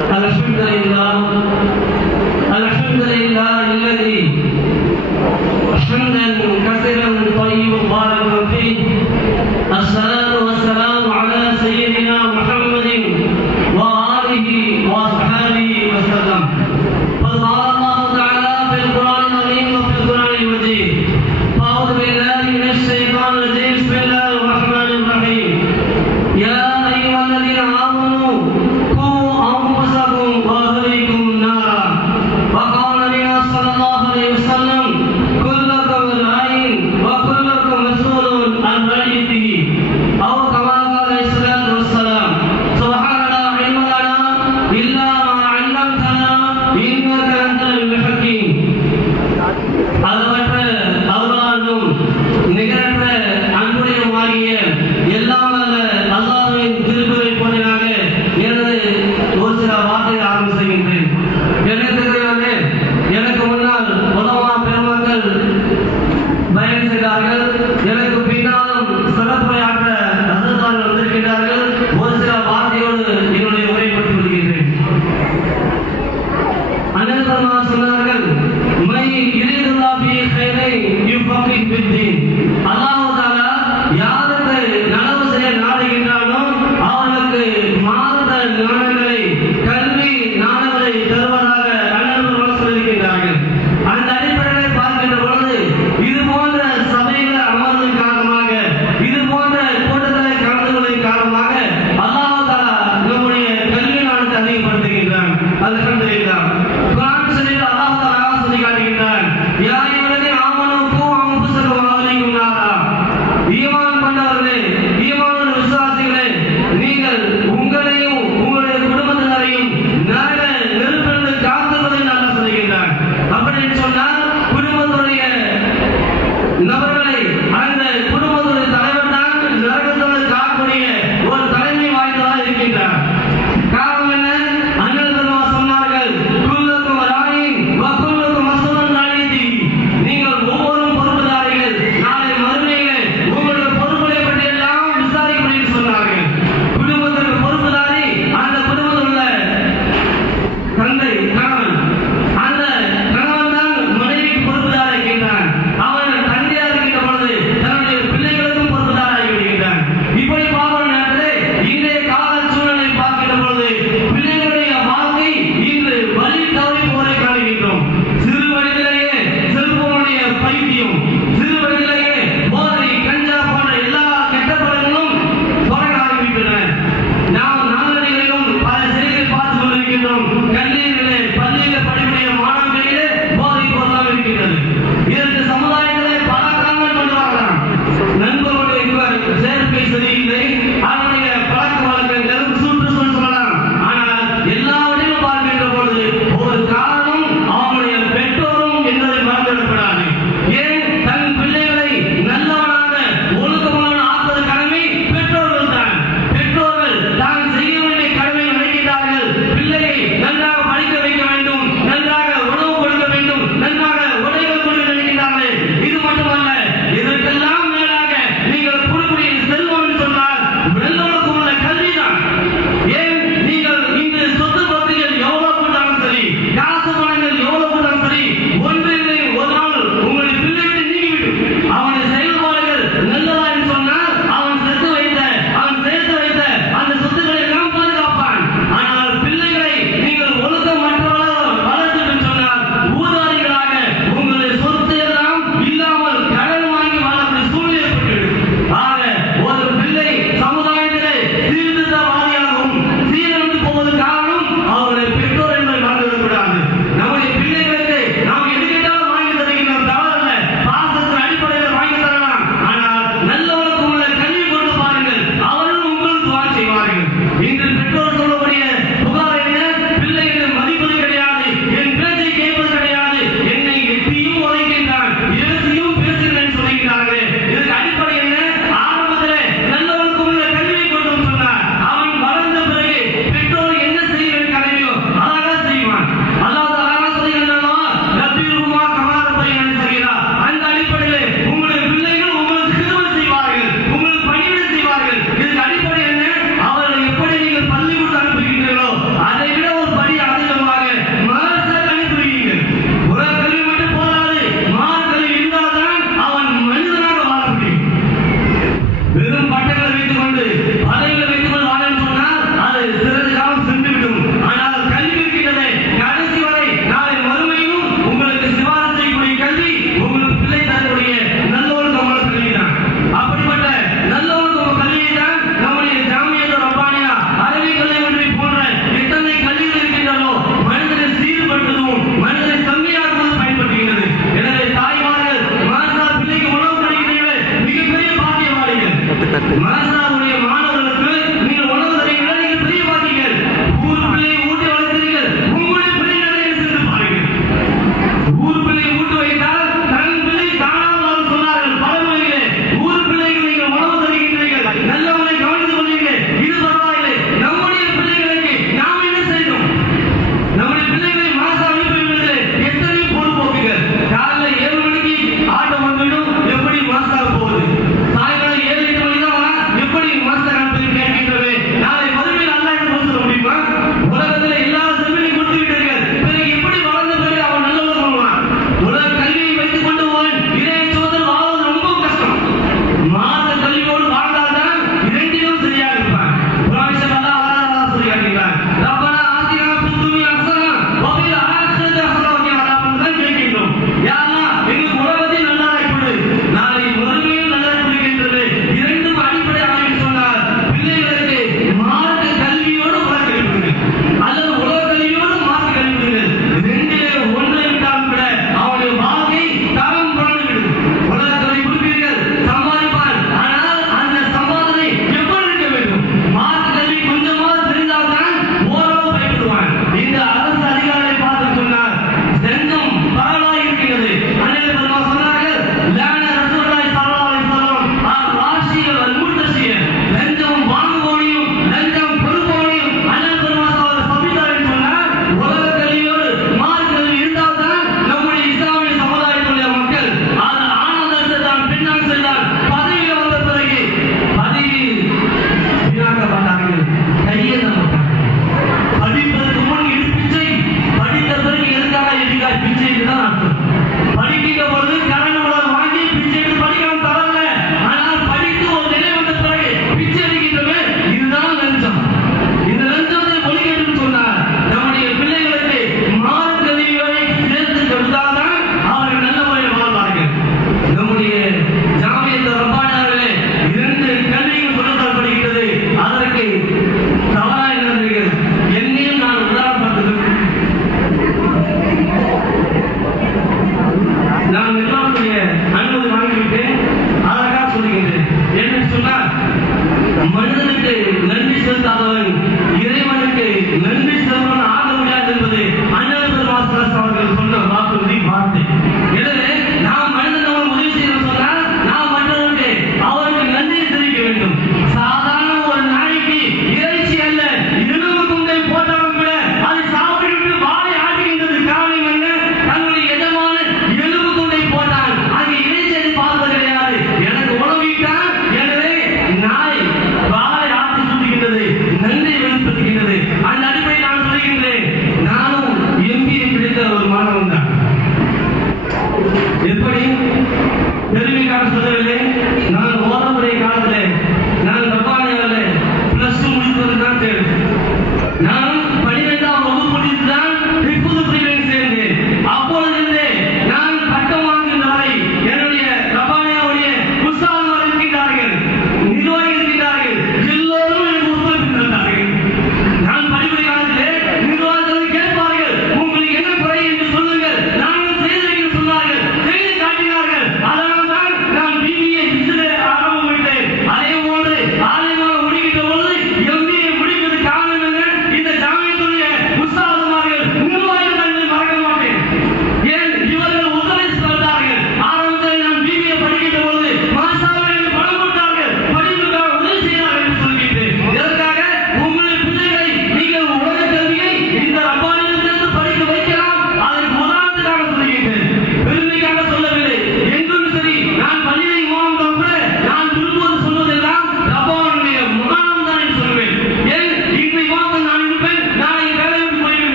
الحمد لله الذي حمدا كثيرا طيبا مباركا فيه. الصلاة والسلام على سيدنا محمد وآله وأصحابه وسلم. قال الله تعالى في القرآن العظيم وفي القرآن المجيد: أعوذ بالله من الشيطان الرجيم. بسم الله الرحمن الرحيم. يا أيها الذين آمنوا قوا أنفسكم وأهليكم نارا. وقال النبي صلى الله عليه وسلم: كلكم راع وكلكم مسؤول عن رعيته. أو كما قال عليه الصلاة والسلام: سبحان لا علم لنا إلا ما علمتنا إنك أنت العليم الحكيم. அளவற்ற அருளாளனும் நிகரற்ற அன்புடையமாகிய எல்லாம் வல்ல அல்லாஹ்வின் திருப்பெயரை போன்றதாக எனது ஒரு சில வார்த்தையை ஆரம்பம் செய்கின்றேன். எனக்கு முன்னால் உலமா பெருமக்கள் பயன் செய்தார்கள். எனக்கு பின்னாலும் சிறப்புரையாற்ற ரசூலுல்லாஹ் வந்திருக்கிறார்கள். ஒரு சில வார்த்தையோடு என்னுடைய உரைப்படுத்திக் கொள்கின்றேன். அண்ணன் சொன்னார்கள்: மை யுரீதுல்லாஹு பிஹி கைரை யுஃபக்கிஹு ஃபித்தீன். அல்லாஹ் தஆலா யாருக்கு நலவு செய்ய நாடுகின்றானோ அவனுக்கு மார்க்க ஞானங்களை, கல்வி ஞானங்களை தருவதாக அண்ணன் சொல்லியிருக்கிறார்கள். அந்த அடிப்படையில் பார்க்கின்ற பொழுது இது போன்ற சபைகளை அமர்வதன் காரணமாக, இது போன்ற கூட்டங்களை கலந்து கொள்வதன் காரணமாக அல்லாஹ் தஆலா நம்முடைய கல்வி ஞானத்தை அதிகப்படுத்துகின்றான். அல்ஹம்துலில்லாஹ். குர்ஆன் ஷரீஃபில் அல்லாஹ் தஆலா சொல்லி காட்டுகின்றான்: யா அய்யுஹல்லதீன ஆமனூ கூ அன்ஃபுஸக்கும் வ அஹ்லீக்கும் நாரா. ஈமான் கொண்டவர்களே, ஈமானுள்ள விசுவாசிகளே, நீங்கள் உங்களையும் உங்களுடைய குடும்பத்தினரையும் நரக நெருப்பிலிருந்து காத்துக்கொள்ளுங்கள் என்று அல்லாஹ் சொல்லுகின்றான். அப்படின்னு சொன்னால் குடும்பத்துடைய நபர்களை, அந்த குடும்பத்துடைய தலைவர் தான் நரகத்திலிருந்து காக்கக்கூடிய ஒரு தலைமை வாய்ந்ததாக இருக்கின்றார். காரணம் என்ன? அண்ணல் பெருமாள் சொன்னார்கள்: குல்லக்கும் ராயின் வ குல்லுக்கும் மஸ்ஊலுன் அன் ரஅய்யிஹி. நீங்கள் ஒவ்வொருவரும் பொறுப்புதாரிகள். நாளை மறுமையிலே உங்களுடைய பொறுப்புகளை பற்றி எல்லாம் விசாரிக்கப்படும் என்று சொன்னார்கள். குடும்பத்திற்கு பொறுப்புதாரி அந்த குடும்பத்தில் உள்ள தந்தை, கணவன். அந்த கணவன் தான் மனைவிக்கு பொறுப்புதாரி இருக்கின்றான். அவன் தந்தையாக இருக்கின்ற காட்ட சொல்லவில்லை.